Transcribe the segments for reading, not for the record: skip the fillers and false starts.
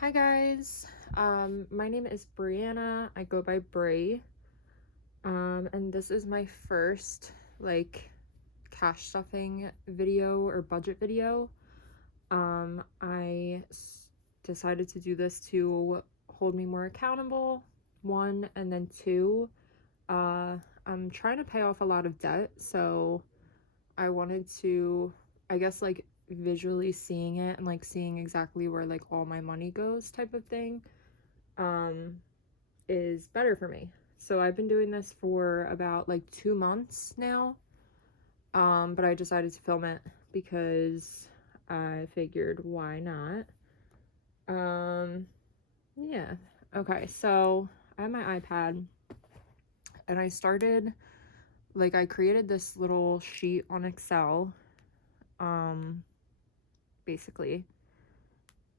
Hi guys, my name is Brianna. I go by Bray. And this is my first cash stuffing video or budget video. Decided to do this to hold me more accountable, one, and then two, I'm trying to pay off a lot of debt, so I wanted to, I guess, visually seeing it and seeing exactly where all my money goes type of thing um is better for me. So I've been doing this for about 2 months now, but I decided to film it because I figured why not. Yeah. Okay, so I have my iPad and I created this little sheet on Excel, um basically,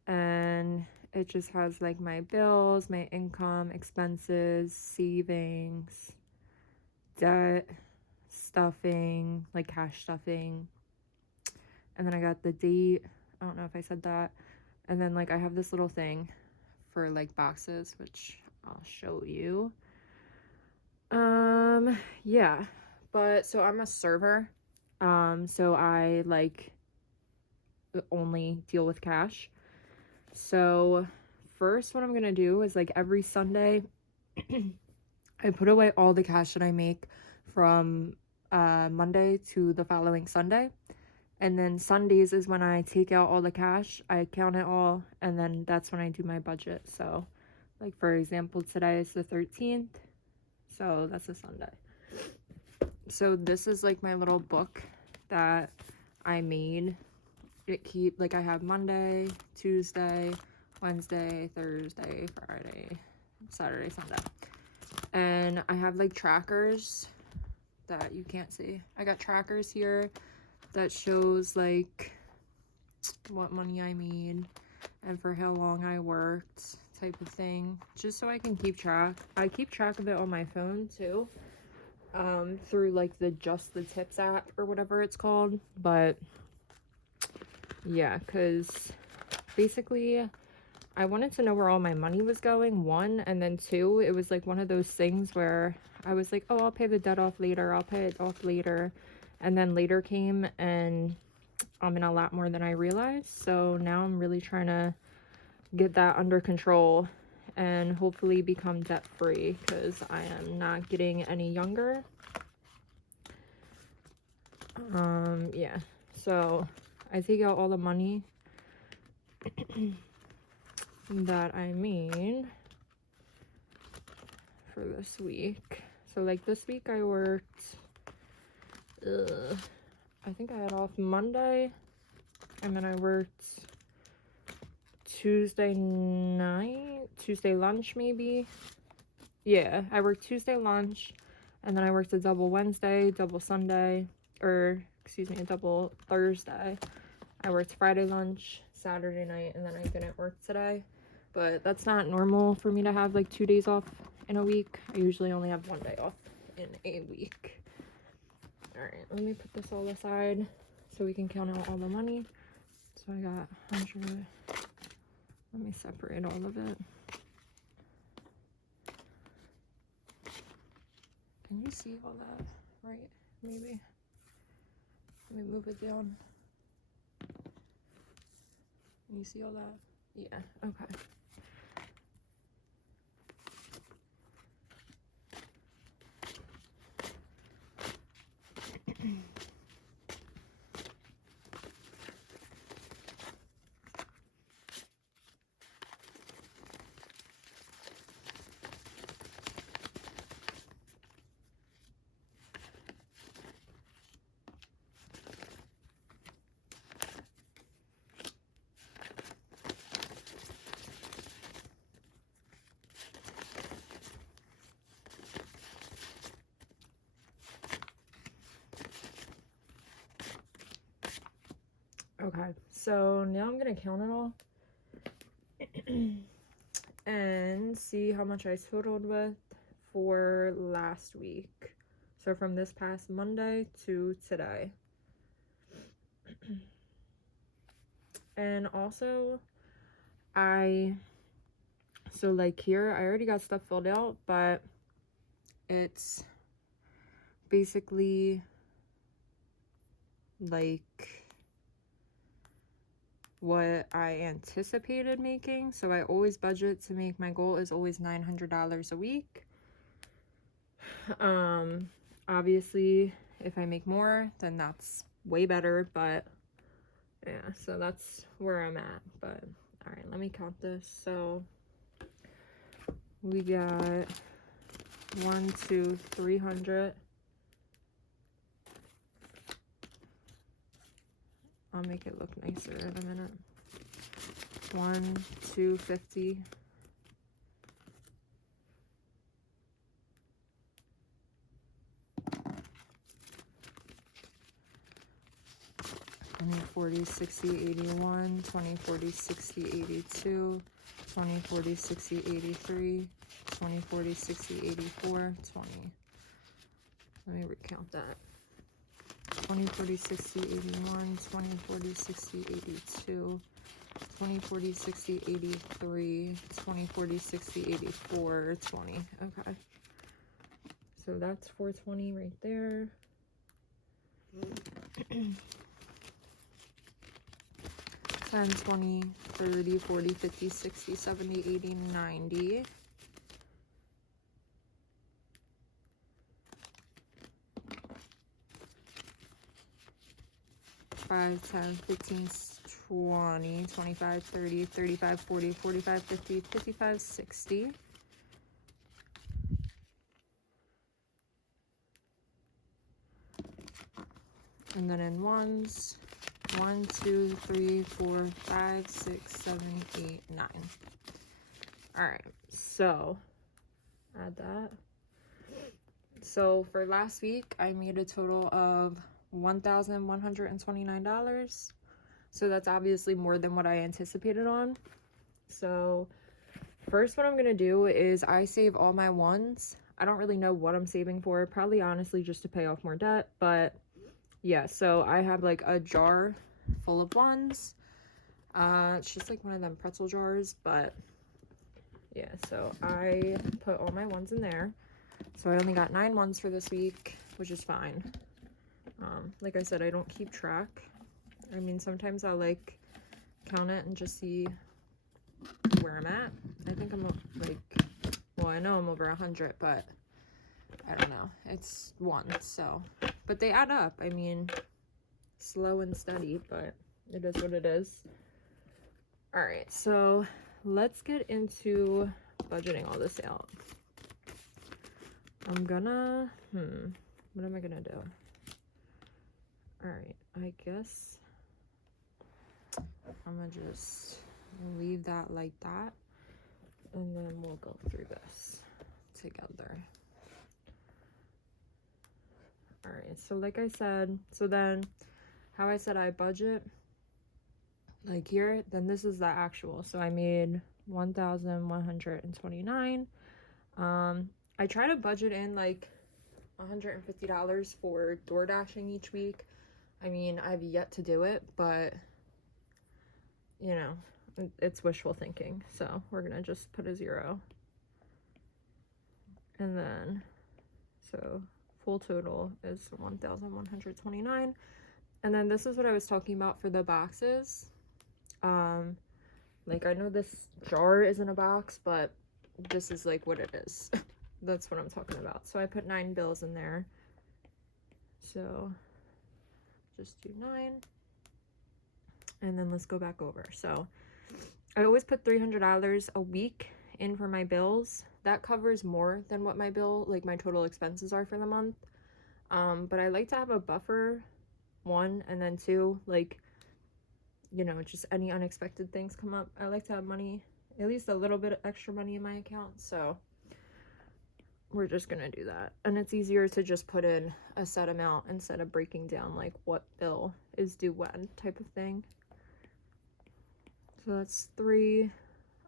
and it just has my bills, my income, expenses, savings, debt, stuffing, cash stuffing, and then I got the date. I don't know if I said that. And then I have this little thing for boxes, which I'll show you. Yeah, but so I'm a server, so I only deal with cash. So first, what I'm gonna do is every Sunday I put away all the cash that I make from Monday to the following Sunday. And then Sundays is when I take out all the cash, I count it all, and then that's when I do my budget. So, for example, today is the 13th, so that's a Sunday. So this is my little book that I made. I have Monday, Tuesday, Wednesday, Thursday, Friday, Saturday, Sunday. And I have trackers that you can't see. I got trackers here that shows what money I made and for how long I worked, type of thing, just so I can keep track. I keep track of it on my phone too, through the Just the Tips app or whatever it's called. But yeah, because basically I wanted to know where all my money was going, one, and then two, it was one of those things where I was oh, I'll pay the debt off later, I'll pay it off later, and then later came and I'm in a lot more than I realized. So now I'm really trying to get that under control and hopefully become debt free, because I am not getting any younger. Yeah, so I take out all the money that I made for this week. So this week I worked, I think I had off Monday, and then I worked Tuesday lunch maybe. Yeah, I worked Tuesday lunch, and then I worked a double Wednesday, double Sunday, or excuse me, a double Thursday. I worked Friday lunch, Saturday night, and then I didn't work today. But that's not normal for me to have 2 days off in a week. I usually only have 1 day off in a week. Alright, let me put this all aside so we can count out all the money. So I got 100. Let me separate all of it. Can you see all that? Right? Maybe. Let me move it down. Can you see all that? Yeah, okay. Okay, so now I'm gonna count it all and see how much I totaled with for last week. So from this past Monday to today. And also, I So like here, I already got stuff filled out, but it's basically like what I anticipated making. So I always budget to make, my goal is always $900 a week. Obviously if I make more, then that's way better, but yeah, so that's where I'm at. But all right, let me count this. So we got 1, 2, 300. I'll make it look nicer in a minute. 1, 250. 20, 40, 60, 81, 20, 40, 60, 82, 20, 40, 60, 83, 20, 40, 60, 84, 20. Let me recount that. 20, 40, 60, 81, 20, 40, 60, 82, 20, 40, 60, 83, 20, 40, 60, 84, 20. Okay. So that's 420 right there. 10, 20, 30, 40, 50, 60, 70, 80, 90. 5, 10, 15, 20, 25, 30, 35, 40, 45, 50, 55, 60. And then in ones, 1, 2, 3, 4, 5, 6, 7, 8, 9. All right, so add that. So for last week, I made a total of $1,129. So that's obviously more than what I anticipated on. So first, what I'm gonna do is I save all my ones. I don't really know what I'm saving for, probably honestly just to pay off more debt, but yeah, so I have like a jar full of ones. It's just like one of them pretzel jars, but yeah, so I put all my ones in there. So I only got 9 ones for this week, which is fine. Like I said, I don't keep track. I mean, sometimes I'll like count it and just see where I'm at. I think I'm like, well, I know I'm over 100, but I don't know. It's 1, so, but they add up. I mean, slow and steady, but it is what it is. All right, so let's get into budgeting all this out. I'm gonna, what am I gonna do? All right, I guess I'm gonna just leave that like that, and then we'll go through this together. All right, so like I said, so then how I said I budget, like here, then this is the actual. So I made 1,129. I try to budget in like $150 for door dashing each week. I mean, I've yet to do it, but you know, it's wishful thinking. So we're gonna just put a 0. And then, so full total is 1,129. And then this is what I was talking about for the boxes. Like I know this jar isn't a box, but this is like what it is. That's what I'm talking about. So I put 9 bills in there. So just do 9. And then let's go back over. So I always put $300 a week in for my bills. That covers more than what my bill, like my total expenses are for the month. But I like to have a buffer, 1, and then 2, like, you know, just any unexpected things come up. I like to have money, at least a little bit of extra money in my account. So we're just gonna do that. And it's easier to just put in a set amount instead of breaking down like what bill is due when type of thing. So that's 3,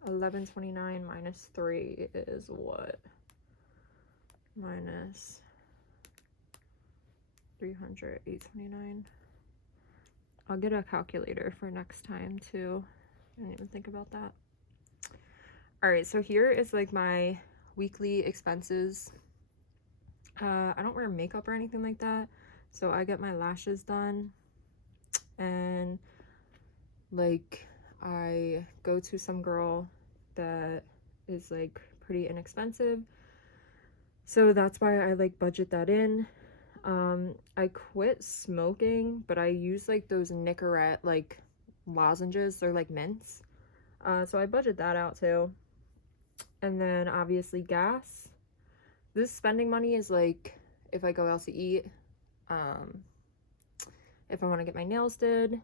1129 minus 3 is what? Minus 300, 829. I'll get a calculator for next time too. I didn't even think about that. All right, so here is like my weekly expenses. I don't wear makeup or anything like that, so I get my lashes done, and like I go to some girl that is like pretty inexpensive, so that's why I like budget that in. I quit smoking, but I use like those Nicorette like lozenges. They're like mints. So I budget that out too. And then obviously gas. This spending money is like if I go out to eat, um, if I want to get my nails did,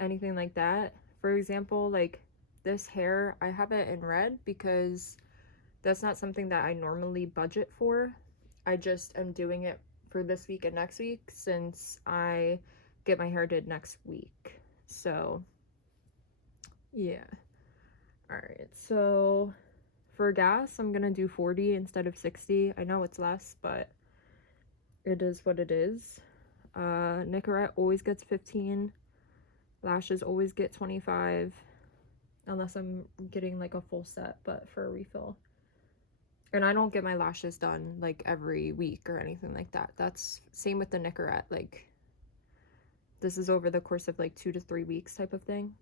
anything like that. For example, like this hair, I have it in red because that's not something that I normally budget for. I just am doing it for this week and next week since I get my hair did next week. So, yeah. All right. So, for gas, I'm going to do 40 instead of 60. I know it's less, but it is what it is. Nicorette always gets 15. Lashes always get 25 unless I'm getting like a full set, but for a refill. And I don't get my lashes done like every week or anything like that. That's same with the Nicorette. Like this is over the course of like 2 to 3 weeks type of thing.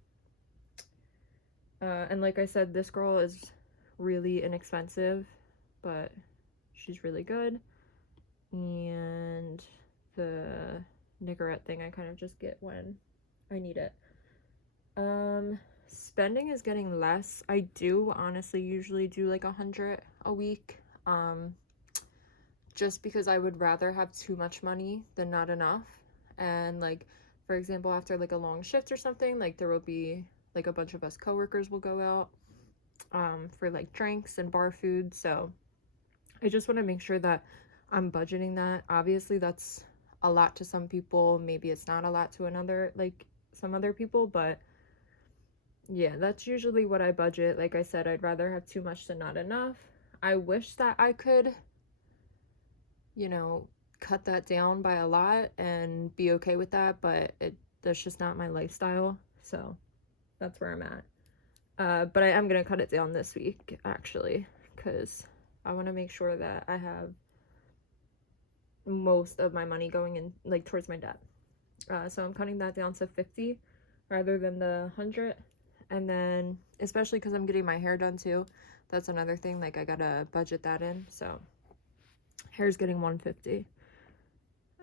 And like I said, this girl is really inexpensive, but she's really good. And the Nicorette thing I kind of just get when I need it. Spending is getting less. I do honestly usually do like 100 a week. Just because I would rather have too much money than not enough. And like, for example, after like a long shift or something, like there will be like a bunch of us coworkers will go out for like drinks and bar food. So I just want to make sure that I'm budgeting that. Obviously that's a lot to some people. Maybe it's not a lot to another, like some other people, but yeah, that's usually what I budget. Like I said, I'd rather have too much than not enough. I wish that I could, you know, cut that down by a lot and be okay with that, but that's just not my lifestyle. So that's where I'm at. But I am gonna cut it down this week actually, because I want to make sure that I have most of my money going in like towards my debt. So I'm cutting that down to 50 rather than the 100. And then especially because I'm getting my hair done too, that's another thing, like I gotta budget that in. So hair's getting 150.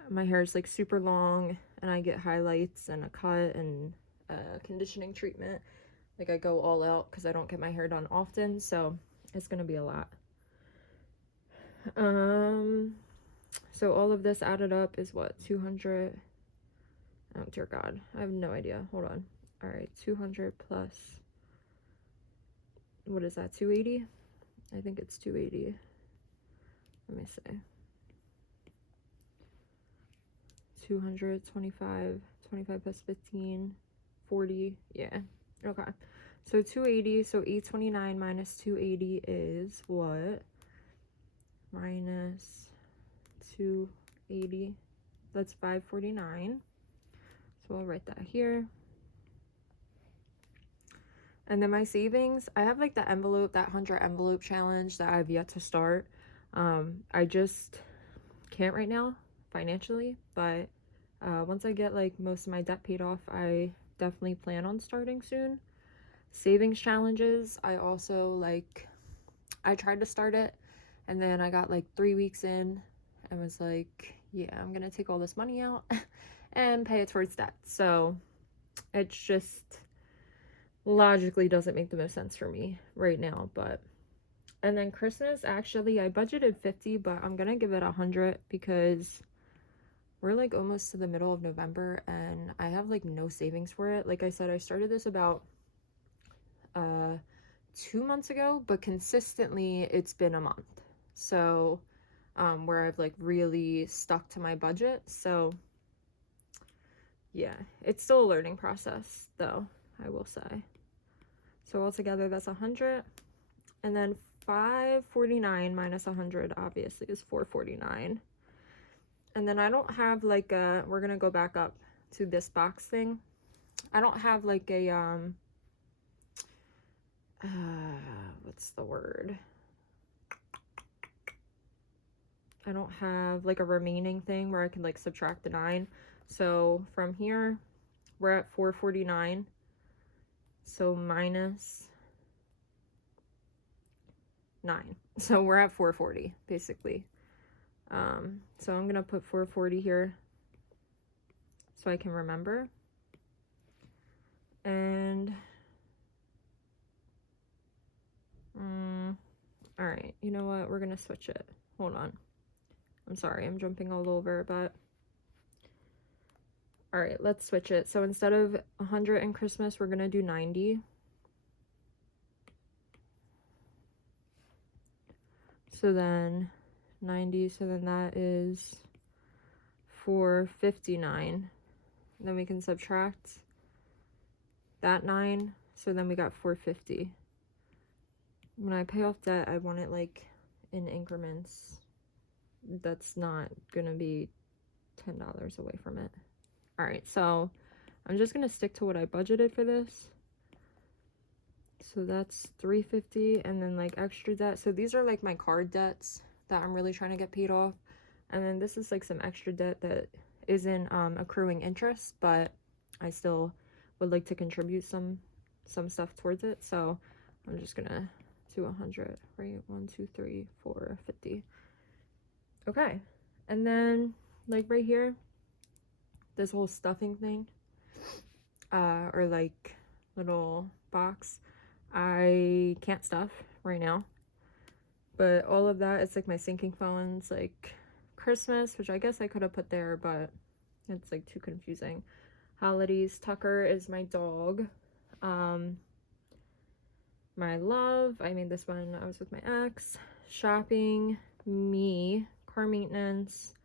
My hair is like super long and I get highlights and a cut and a conditioning treatment. Like I go all out because I don't get my hair done often, so it's gonna be a lot. So all of this added up is what, 200? Oh dear God, I have no idea. Hold on. All right, 200 plus, what is that, 280? I think it's 280. Let me see. 225, 25 plus 15, 40. Yeah. Okay. So 280. So 829 minus 280 is what? Minus 280. That's 549. So I'll write that here. And then my savings, I have like the envelope, that 100 envelope challenge that I've yet to start. I just can't right now financially, but once I get like most of my debt paid off, I definitely plan on starting soon. Savings challenges, I also like, I tried to start it and then I got like 3 weeks in and was like, yeah, I'm gonna take all this money out and pay it towards debt. So it's just logically doesn't make the most sense for me right now. But and then Christmas, actually I budgeted 50, but I'm gonna give it 100 because we're like almost to the middle of November and I have like no savings for it. Like I said, I started this about 2 months ago, but consistently it's been a month. So where I've like really stuck to my budget. So yeah, it's still a learning process though, I will say. So altogether that's 100. And then 549 minus 100 obviously is 449. And then I don't have like a, we're gonna go back up to this box thing. I don't have like a what's the word? I don't have like a remaining thing where I can like subtract the 9. So from here, we're at 449. So minus 9. So we're at 440 basically. So I'm gonna put 440 here so I can remember. And all right, you know what? We're gonna switch it. Hold on. I'm sorry, I'm jumping all over, but all right, let's switch it. So instead of 100 in Christmas, we're gonna do 90. So then 90, so then that is 459. Then we can subtract that 9, so then we got 450. When I pay off debt, I want it like in increments. That's not gonna be $10 away from it. All right, so I'm just gonna stick to what I budgeted for this. So that's 350, and then like extra debt. So these are like my card debts that I'm really trying to get paid off. And then this is like some extra debt that isn't accruing interest, but I still would like to contribute some stuff towards it. So I'm just gonna do 100, right? 1, 2, 3, 4, 50. Okay, and then like right here, this whole stuffing thing, or like little box, I can't stuff right now, but all of that, it's like my sinking funds, like Christmas, which I guess I could have put there, but it's like too confusing. Holidays, Tucker is my dog. My love, I made this one, I was with my ex. Shopping, me, car maintenance,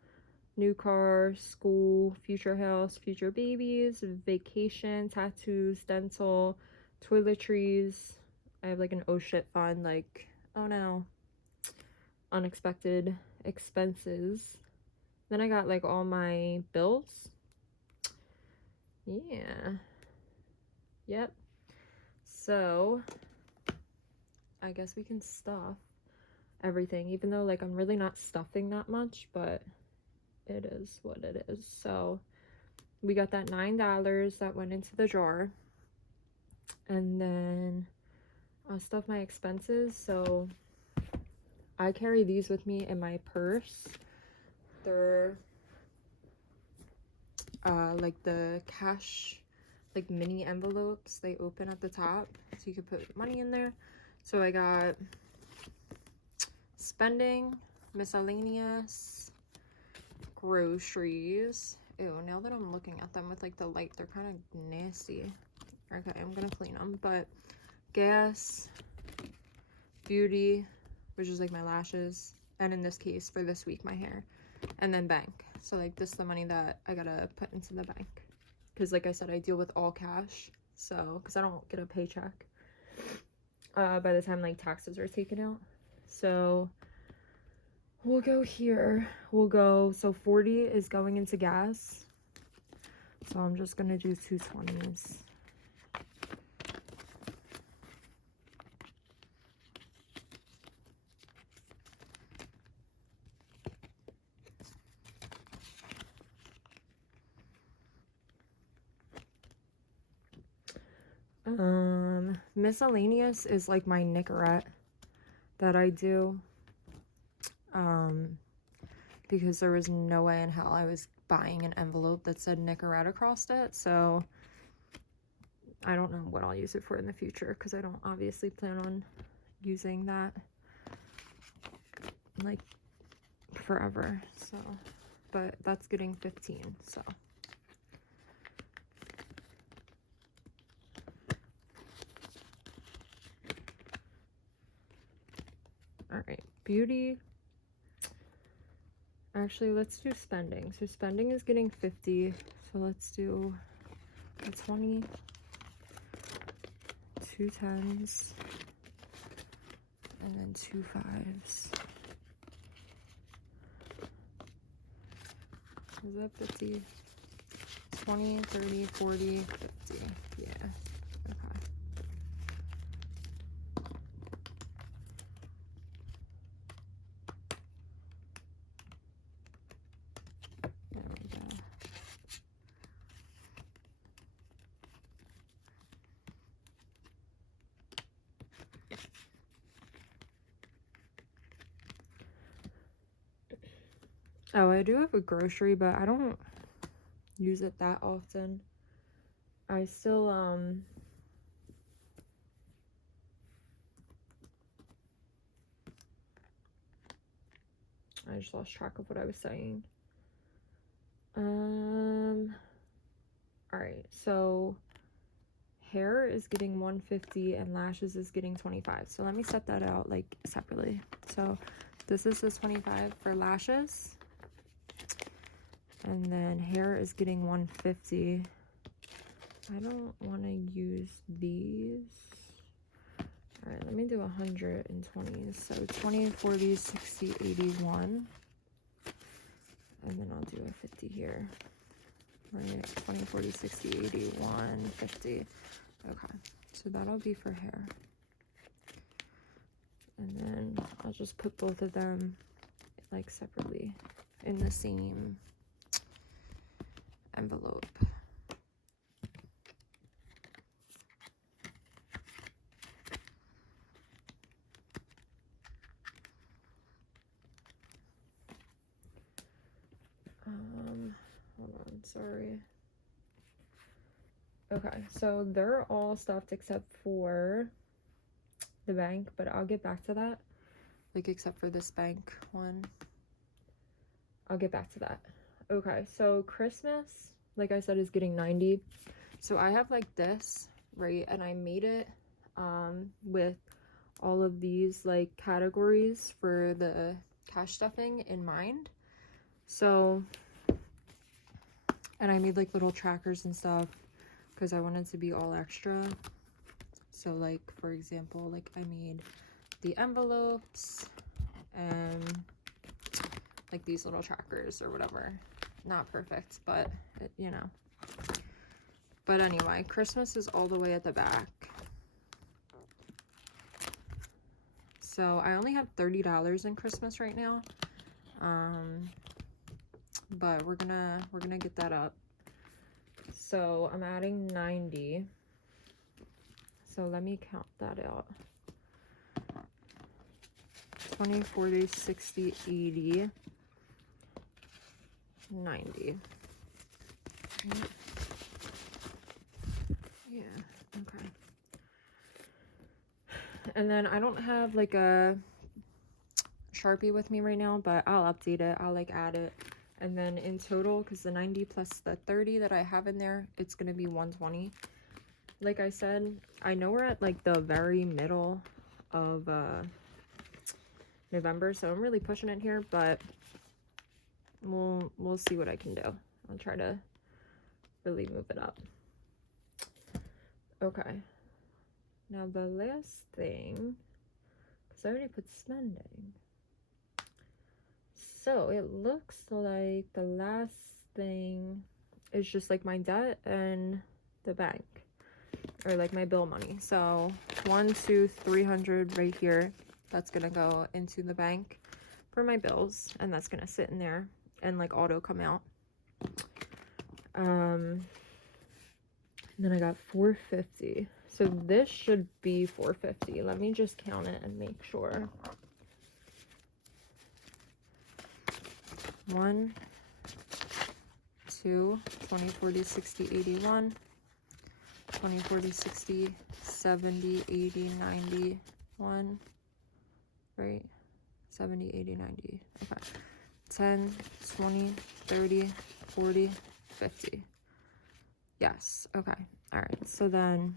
new car, school, future house, future babies, vacation, tattoos, dental, toiletries. I have like an oh shit fund, like, oh no, unexpected expenses. Then I got like all my bills. Yeah. Yep. So I guess we can stuff everything, even though like I'm really not stuffing that much, but it is what it is. So we got that $9 that went into the jar, and then I'll stuff my expenses. So I carry these with me in my purse. They're like the cash, like mini envelopes. They open at the top so you can put money in there. So I got spending, miscellaneous, groceries. Ew, now that I'm looking at them with like the light, they're kind of nasty. Okay, I'm gonna clean them. But gas, beauty, which is like my lashes, and in this case for this week my hair, and then bank. So like this is the money that I gotta put into the bank, because like I said, I deal with all cash. So because I don't get a paycheck by the time like taxes are taken out. So we'll go here. We'll go, so 40 is going into gas. So I'm just gonna do 220s. Miscellaneous is like my Nicorette that I do. Because there was no way in hell I was buying an envelope that said Nicorette across it. So I don't know what I'll use it for in the future, because I don't obviously plan on using that like forever. So, but that's getting 15. So all right, beauty. Actually, let's do spending. So spending is getting 50. So let's do a 20, 2 10s, and then 2 5s. Is that 50? 20, 30, 40, 50. Yeah. Okay. Oh, I do have a grocery, but I don't use it that often. I still, I just lost track of what I was saying. Alright, so hair is getting 150 and lashes is getting 25. So let me set that out like separately. So this is the 25 for lashes. And then hair is getting 150. I don't want to use these. All right, let me do 120. So 20, 40, 60, 81. And then I'll do a 50 here. Right, 20, 40, 60, 81, 50. Okay, so that'll be for hair. And then I'll just put both of them like separately in the same envelope. Hold on, sorry. Okay, so they're all stuffed except for the bank, but I'll get back to that. Like, except for this bank one. I'll get back to that. Okay, so Christmas, like I said, is getting 90. So I have like this, right? And I made it with all of these like categories for the cash stuffing in mind. So, and I made like little trackers and stuff because I wanted to be all extra. So like, for example, like I made the envelopes and like these little trackers or whatever. Not perfect, but it, you know. But anyway, Christmas is all the way at the back. So I only have $30 in Christmas right now. But we're gonna get that up. So I'm adding 90. So let me count that out. 20, 40, 60, 80, 90. Yeah, okay. And then I don't have like a Sharpie with me right now, but I'll update it. I'll like add it. And then in total, because the 90 plus the 30 that I have in there, it's going to be 120. Like I said, I know we're at like the very middle of November, so I'm really pushing it here, but we'll see what I can do. I'll try to really move it up. Okay. Now the last thing, because I already put spending. So it looks like the last thing is just like my debt and the bank, or like my bill money. So 300 right here. That's gonna go into the bank for my bills, and that's gonna sit in there and like auto come out. Then I got 450. So this should be 450. Let me just count it and make sure. 1, 2, 20, 40, 60, 81, 20, 40, 60, 70, 80, 90, 1, right? 70, 80, 90. Okay. 10, 20, 30, 40, 50. Yes. Okay. All right. So then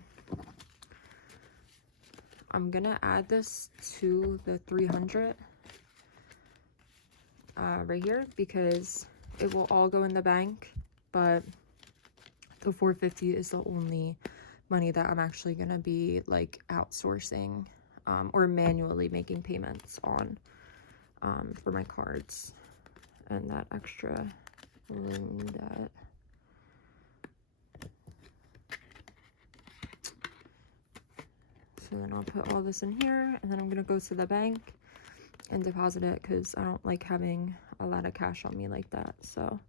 I'm going to add this to the 300 right here because it will all go in the bank, but the 450 is the only money that I'm actually going to be like outsourcing or manually making payments on for my cards and that extra loan debt. So then I'll put all this in here, and then I'm gonna go to the bank and deposit it because I don't like having a lot of cash on me like that. So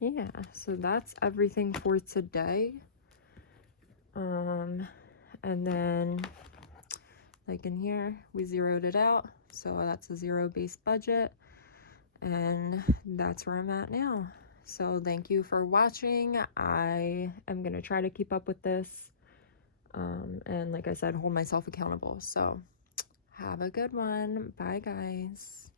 yeah, so that's everything for today. And then like in here we zeroed it out, so that's a zero-based budget. And that's where I'm at now. So thank you for watching. I am going to try to keep up with this. And like I said, hold myself accountable. So have a good one. Bye, guys.